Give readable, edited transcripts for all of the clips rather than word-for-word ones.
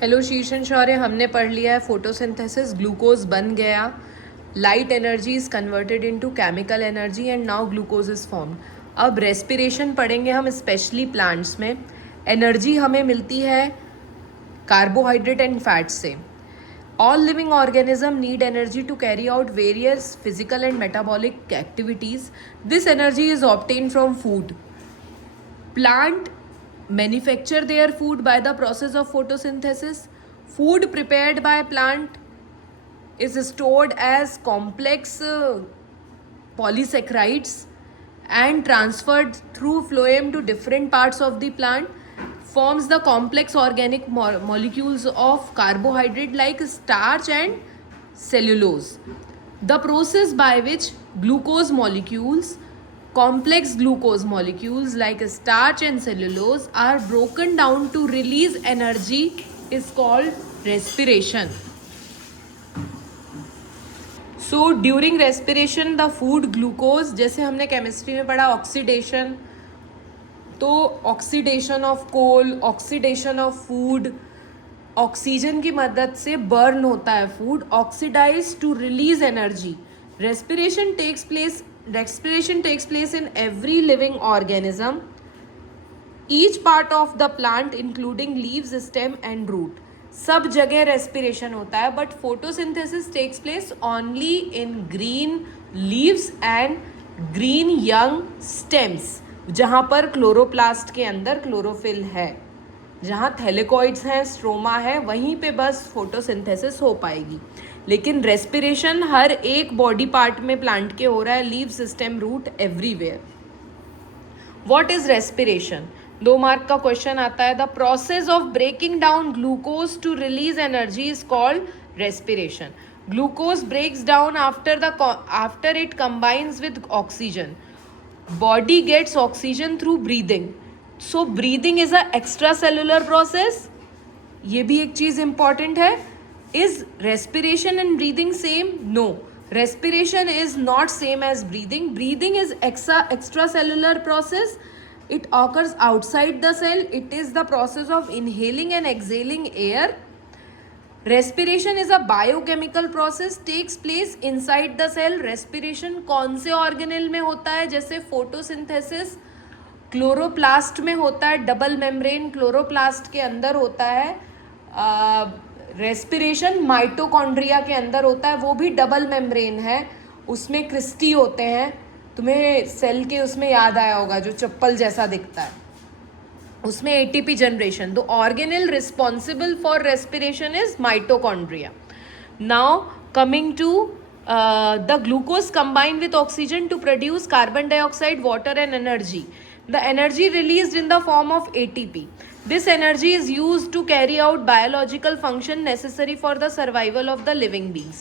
Hello शीर्षन शौर्य, हमने पढ़ लिया है फोटोसिंथेसिस। ग्लूकोज बन गया, light energy is converted into chemical energy and now glucose is formed. अब रेस्पिरेशन पढ़ेंगे हम, स्पेशली प्लांट्स में। एनर्जी हमें मिलती है कार्बोहाइड्रेट एंड फैट से। All living organism need energy to carry out various physical and metabolic activities. This energy is obtain from food. Plant manufacture their food by the process of photosynthesis. Food prepared by plant is stored as complex polysaccharides and transferred through phloem to different parts of the plant, forms the complex organic molecules of carbohydrate like starch and cellulose. The process by which glucose molecules, complex glucose molecules like starch and cellulose, are broken down to release energy is called respiration. So during respiration the food glucose, जैसे हमने chemistry में पढ़ा oxidation, तो oxidation of coal, oxidation of food, oxygen की मदद से burn होता है food, oxidise to release energy. Respiration takes place in every living organism, each part of the plant including leaves, stem and root. सब जगह respiration होता है, but photosynthesis takes place only in green leaves and green young stems, जहाँ पर chloroplast के अंदर chlorophyll है, जहाँ थैलेकॉइड्स हैं, स्ट्रोमा है, वहीं पे बस फोटोसिंथेसिस हो पाएगी. लेकिन रेस्पिरेशन हर एक बॉडी पार्ट में प्लांट के हो रहा है, leave, system, root, everywhere. What is respiration? 2 mark का क्वेश्चन आता है. The process of breaking down glucose to release energy is called respiration. Glucose breaks down after it combines with oxygen. Body gets oxygen through breathing. So breathing is a extra cellular process. ये भी एक चीज important है. Is respiration and breathing same? No. Respiration is not same as breathing. Breathing is extracellular process. It occurs outside the cell. It is the process of inhaling and exhaling air. Respiration is a biochemical process, takes place inside the cell. Respiration कौन से organelle में होता है? जैसे photosynthesis chloroplast में होता है, double membrane chloroplast के अंदर होता है. रेस्पिरेशन माइटोकॉन्ड्रिया के अंदर होता है, वो भी डबल मेम्ब्रेन है, उसमें क्रिस्टी होते हैं. तुम्हें सेल के उसमें याद आया होगा जो चप्पल जैसा दिखता है, उसमें ATP generation. The organelle responsible for respiration is mitochondria. Now coming to the glucose combined with oxygen to produce carbon dioxide, water and energy. The energy released in the form of ATP. This energy is used to carry out biological function necessary for the survival of the living beings.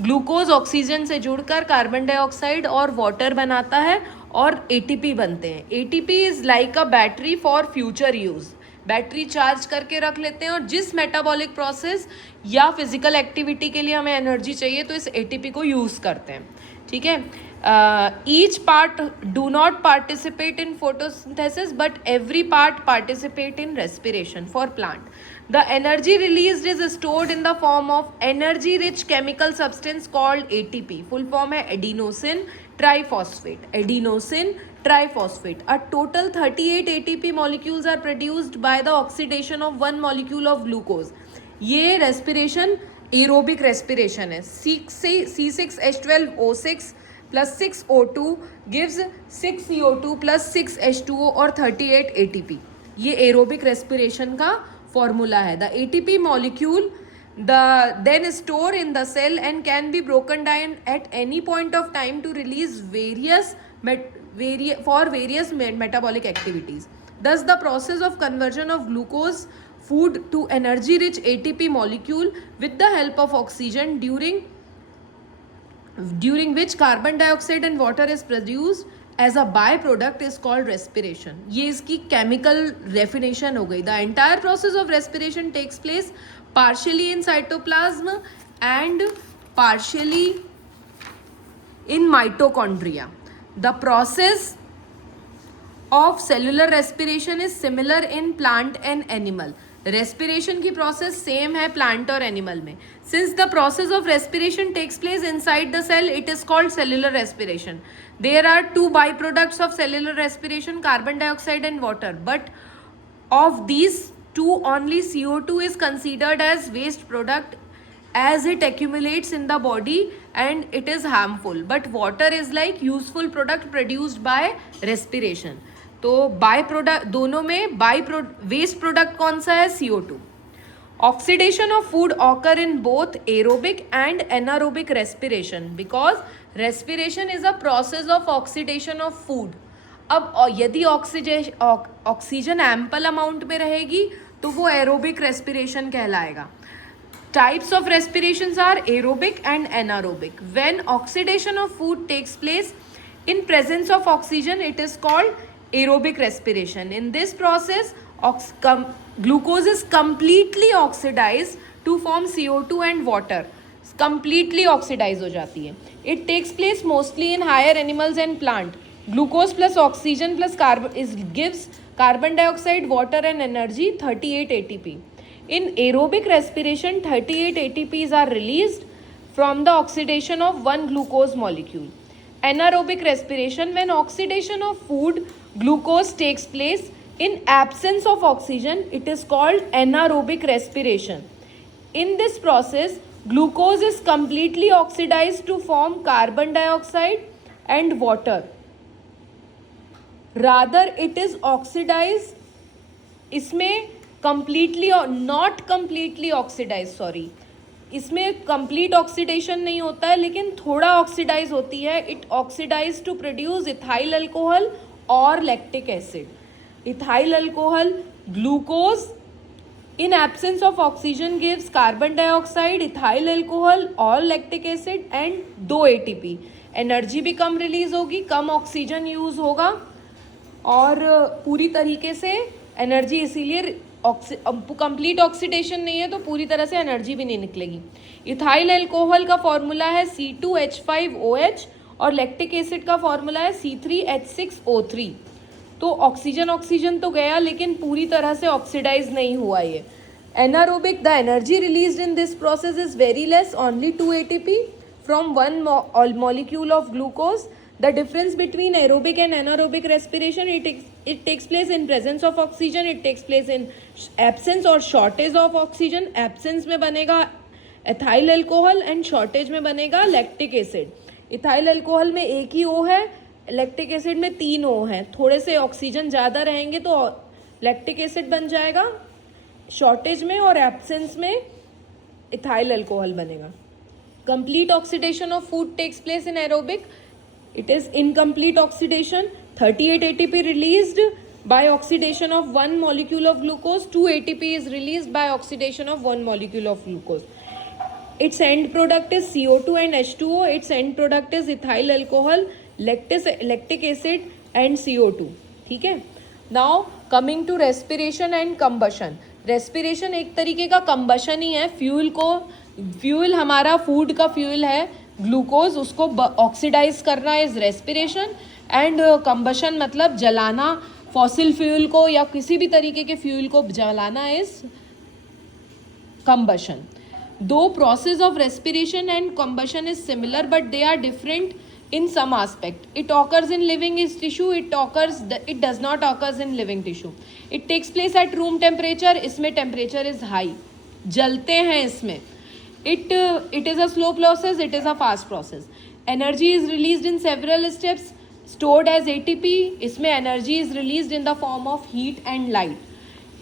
Glucose oxygen से जुड़कर carbon dioxide और water बनाता है और ATP बनते हैं. ATP is like a battery for future use. Battery charge करके रख लेते हैं, और जिस मेटाबॉलिक प्रोसेस या फिजिकल एक्टिविटी के लिए हमें एनर्जी चाहिए तो इस ATP को यूज करते हैं. ठीक है. Each part do not participate in photosynthesis, but every part participate in respiration for plant. The energy released is stored in the form of energy rich chemical substance called ATP. Full form है adenosine triphosphate. Adenosine triphosphate. A total 38 ATP molecules are produced by the oxidation of one molecule of glucose. ये respiration aerobic respiration है. C6H12O6 plus 6O2 gives 6CO2 plus 6H2O और 38 ATP. ये aerobic respiration का formula है. The ATP molecule then store in the cell and can be broken down at any point of time to release various metabolic activities. Thus the process of conversion of glucose food to energy rich ATP molecule with the help of oxygen during which carbon dioxide and water is produced as a byproduct is called respiration. ये इसकी chemical definition हो गई. The entire process of respiration takes place partially in cytoplasm and partially in mitochondria. The process of cellular respiration is similar in plant and animal. Respiration की process same है plant और animal में. Since the process of respiration takes place inside the cell, it is called cellular respiration. There are two by products of cellular respiration, carbon dioxide and water, but of these two only CO2 is considered as waste product as it accumulates in the body and it is harmful, but water is like useful product produced by respiration. तो by product दोनों में waste product कौन सा है? CO2. Oxidation of food occur in both aerobic and anaerobic respiration because respiration is a process of oxidation of food. अब यदि oxygen ample amount में रहेगी तो वो एरोबिक रेस्पिरेशन कहलाएगा. Types of respirations are aerobic and anaerobic. When oxidation of food takes place in presence of oxygen, it is called aerobic respiration. In this process glucose is completely oxidized to form CO2 and water. Completely oxidized हो जाती है. It takes place mostly in higher animals and plant. Glucose plus oxygen plus gives carbon dioxide, water and energy, 38 ATP. In aerobic respiration, 38 ATPs are released from the oxidation of one glucose molecule. Anaerobic respiration, when oxidation of food glucose takes place in absence of oxygen, it is called anaerobic respiration. In this process, glucose is completely oxidized to form carbon dioxide and water. Rather, it is oxidized, इसमें completely or not completely oxidized, sorry, इसमें complete oxidation नहीं होता है लेकिन थोड़ा oxidize होती है. It oxidizes to produce ethyl alcohol or lactic acid. Ethyl alcohol, glucose in absence of oxygen gives carbon dioxide, ethyl alcohol or lactic acid and 2 ATP. Energy भी कम release होगी, कम oxygen use होगा और पूरी तरीके से energy, इसीलिए complete oxidation नहीं है तो पूरी तरह से एनर्जी भी नहीं निकलेगी. इथाइल अल्कोहल का फॉर्मूला है C2H5OH और लैक्टिक एसिड का फॉर्मूला है C3H6O3. तो ऑक्सीजन तो गया लेकिन पूरी तरह से ऑक्सीडाइज नहीं हुआ ये. Anaerobic, the energy released in this process is very less, only 2 ATP from one molecule of glucose. The difference between aerobic and anaerobic respiration, it takes place in presence of oxygen, it takes place in absence or shortage of oxygen. Absence में बनेगा ethyl alcohol and shortage में बनेगा lactic acid. ethyl alcohol में एक ही O है, lactic acid में 3 O हैं. थोड़े से ऑक्सीजन ज़्यादा रहेंगे तो lactic acid बन जाएगा shortage में, और absence में ethyl alcohol बनेगा. Complete oxidation of food takes place in aerobic. It is incomplete oxidation. 38 ATP released by oxidation of one molecule of glucose. 2 ATP is released by oxidation of one molecule of glucose. Its end product is CO2 and H2O. Its end product is ethyl alcohol, lactic acid and CO2. ठीक है. Now coming to respiration and combustion. Respiration एक तरीके का combustion ही है. Fuel हमारा food का fuel है glucose, उसको ऑक्सीडाइज करना इज रेस्पिरेशन. एंड कंबशन मतलब जलाना, फॉसिल फ्यूल को या किसी भी तरीके के फ्यूल को जलाना इज कंबशन. दो process of respiration and combustion is similar but they are different in some aspect. It occurs in living tissue, it does not occurs in living tissue. It takes place at room temperature. इसमें temperature is high, जलते हैं इसमें. It is a slow process, it is a fast process. Energy is released in several steps, stored as ATP. इसमें energy is released in the form of heat and light.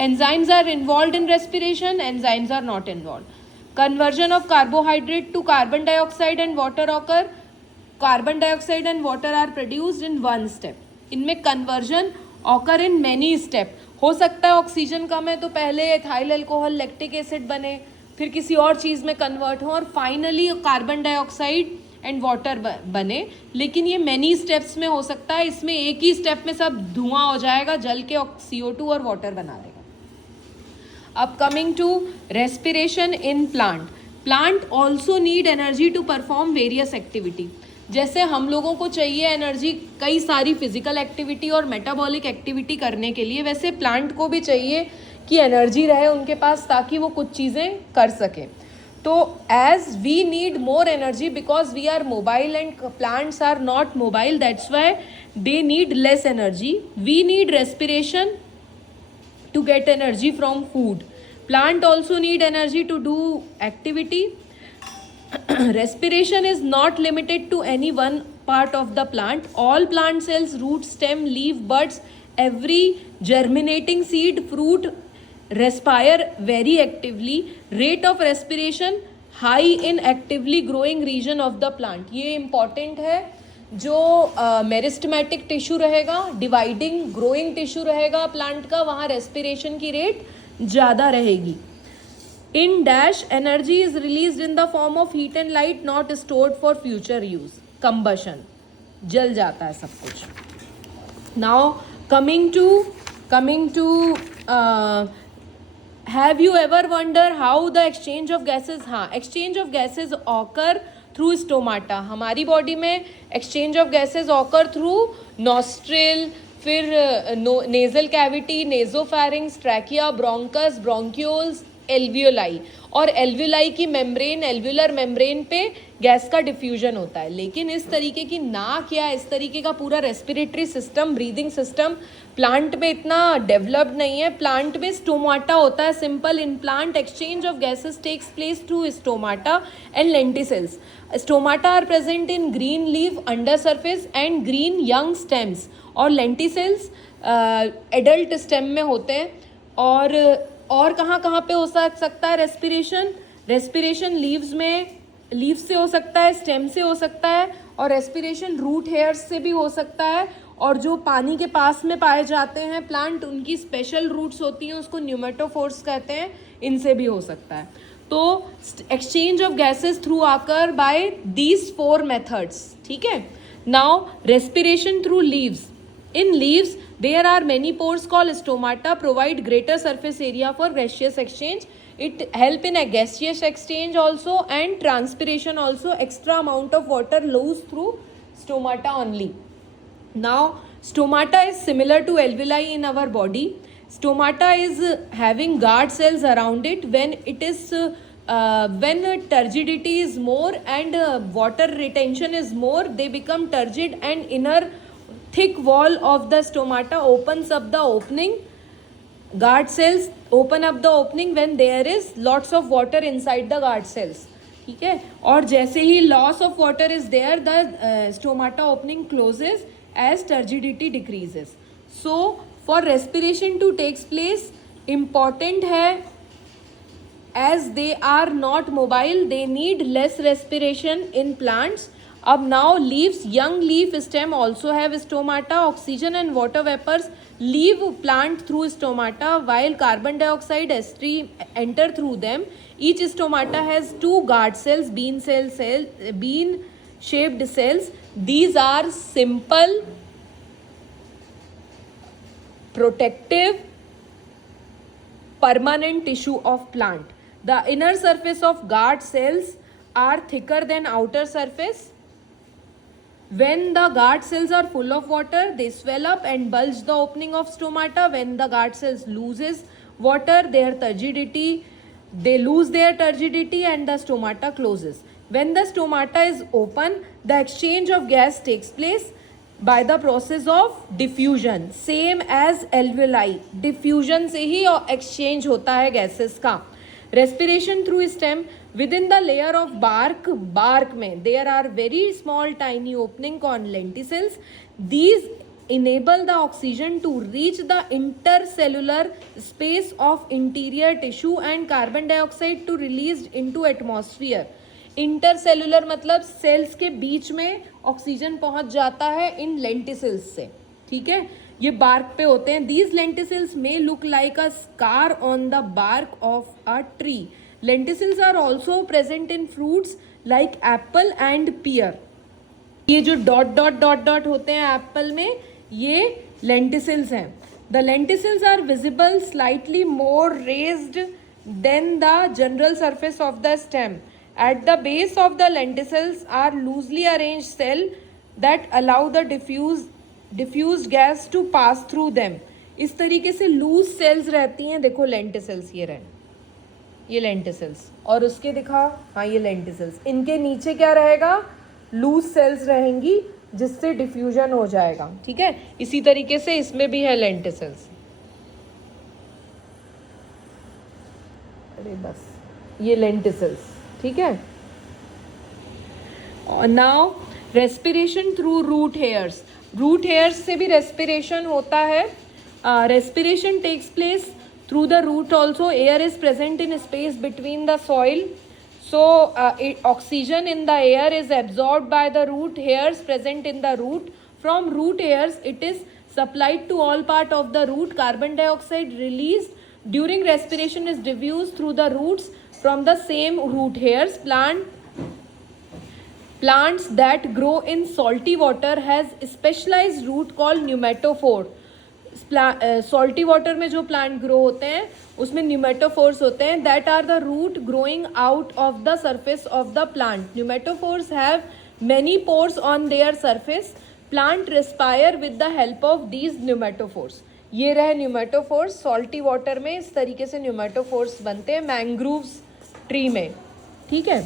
Enzymes are involved in respiration, enzymes are not involved. Conversion of carbohydrate to carbon dioxide and water occur. Carbon dioxide and water are produced in one step. इनमें conversion occur in many step. हो सकता है oxygen कम है तो पहले ethyl alcohol lactic acid बने, फिर किसी और चीज़ में कन्वर्ट हो और finally carbon dioxide and water बने. लेकिन ये मैनी स्टेप्स में हो सकता है. इसमें एक ही स्टेप में सब धुआं हो जाएगा, जल के CO2 और वाटर बना देगा. अब coming to respiration in plant. Plant also need energy to perform various activity. जैसे हम लोगों को चाहिए एनर्जी कई सारी फिजिकल एक्टिविटी और मेटाबॉलिक एक्टिविटी करने के लिए, वैसे प्लांट को भी चाहिए कि एनर्जी रहे उनके पास ताकि वो कुछ चीज़ें कर सकें. तो as we need more energy because we are mobile and plants are not mobile, that's why they need less energy. We need respiration to get energy from food. Plant also need energy to do activity. Respiration is not limited to any one part of the plant. All plant cells, root, stem, leaf, buds, every germinating seed, fruit respire very actively. Rate of respiration high in actively growing region of the plant. ये important है. जो meristematic tissue रहेगा, dividing growing tissue रहेगा plant का, वहाँ respiration की rate ज़्यादा रहेगी. In dash energy is release in the form of heat and light not stored for future use. Combustion, जल जाता है सब कुछ. Now coming to have you ever wonder how the exchange of gases. हाँ, exchange of gases occur through stomata. हमारी body में exchange of gases occur through nostril, फिर nasal cavity, nasopharynx, trachea, bronchus, bronchioles, alveoli. और alveoli की membrane, alveolar membrane पे gas का diffusion होता है. लेकिन इस तरीके की नाक या इस तरीके का पूरा respiratory system, breathing system plant में इतना डेवलप्ड नहीं है. प्लांट में स्टोमाटा होता है. Simple. In plant exchange of gases takes place through stomata and lenticels. Stomata are present in green leaf, under surface and green young stems. और lenticels adult stem में होते हैं. और कहाँ पे हो सकता है रेस्पिरेशन लीव्स में, लीव से हो सकता है, स्टेम से हो सकता है, और रेस्पिरेशन रूट हेयर्स से भी हो सकता है. और जो पानी के पास में पाए जाते हैं प्लांट, उनकी स्पेशल रूट्स होती हैं, उसको न्यूमेटोफोर्स कहते हैं, इनसे भी हो सकता है. तो एक्सचेंज ऑफ गैसेस थ्रू आकर बाय दीज 4 मेथड्स. ठीक है. Now respiration through leaves. In leaves, there are many pores called stomata provide greater surface area for gaseous exchange. It help in a gaseous exchange also and transpiration also. Extra amount of water lose through stomata only. Now, stomata is similar to alveoli in our body. Stomata is having guard cells around it. When it is when turgidity is more and water retention is more, they become turgid and inner thick wall of the stomata opens up the opening. Guard cells open up the opening when there is lots of water inside the guard cells. ठीक है. और जैसे ही loss of water is there, the stomata opening closes as turgidity decreases. So for respiration to takes place, important है, as they are not mobile, they need less respiration in plants. अब now leaves, young leaf stem also have stomata. Oxygen and water vapors leave plant through stomata while carbon dioxide stream enter through them. Each stomata has 2 guard cells, bean shaped cells. These are simple, protective, permanent tissue of plant. The inner surface of guard cells are thicker than outer surface. When the guard cells are full of water, they swell up and bulge the opening of stomata. When the guard cells loses water, they lose their turgidity and the stomata closes. When the stomata is open, the exchange of gas takes place by the process of diffusion. Same as alveoli. Diffusion से ही exchange होता है gases का. Respiration through stem. Within the layer of bark में there are very small tiny opening called lenticels. These enable the oxygen to reach the intercellular space of interior tissue and carbon dioxide to released into atmosphere. Intercellular मतलब cells के बीच में oxygen पहुंच जाता है इन lenticels से. ठीक है. ये bark पे होते हैं. These lenticels may look like a scar on the bark of a tree. Lenticels are also present in fruits like apple and pear. ये जो डॉट होते हैं एप्पल में, ये lenticels हैं. The lenticels are visible slightly more raised than the general surface of the stem. At the base of the lenticels are loosely arranged cells that allow the diffused gas to pass through them. इस तरीके से loose sales रहती हैं, देखो lenticels ये रहे, ये lenticels, और उसके दिखा, हाँ ये लेंटिसल्स, इनके नीचे क्या रहेगा, लूज सेल्स रहेंगी जिससे डिफ्यूजन हो जाएगा, ठीक है। इसी तरीके से इसमें भी है लेंटिसल्स, अरे बस ये लेंटिसल्स, ठीक है। Now respiration through root hairs, root hairs से भी रेस्पिरेशन होता है। Respiration takes place through the root also. Air is present in space between the soil, so oxygen in the air is absorbed by the root hairs present in the root. From root hairs it is supplied to all part of the root. Carbon dioxide released during respiration is diffused through the roots from the same root hairs. Plants that grow in salty water has specialized root called pneumatophore. Salty water में जो plant grow होते हैं उसमें pneumatophores होते हैं, that are the root growing out of the surface of the plant. Pneumatophores have many pores on their surface. Plant respire with the help of these pneumatophores. ये रहे pneumatophores. Salty water में इस तरीके से pneumatophores बनते हैं mangroves tree में, ठीक है.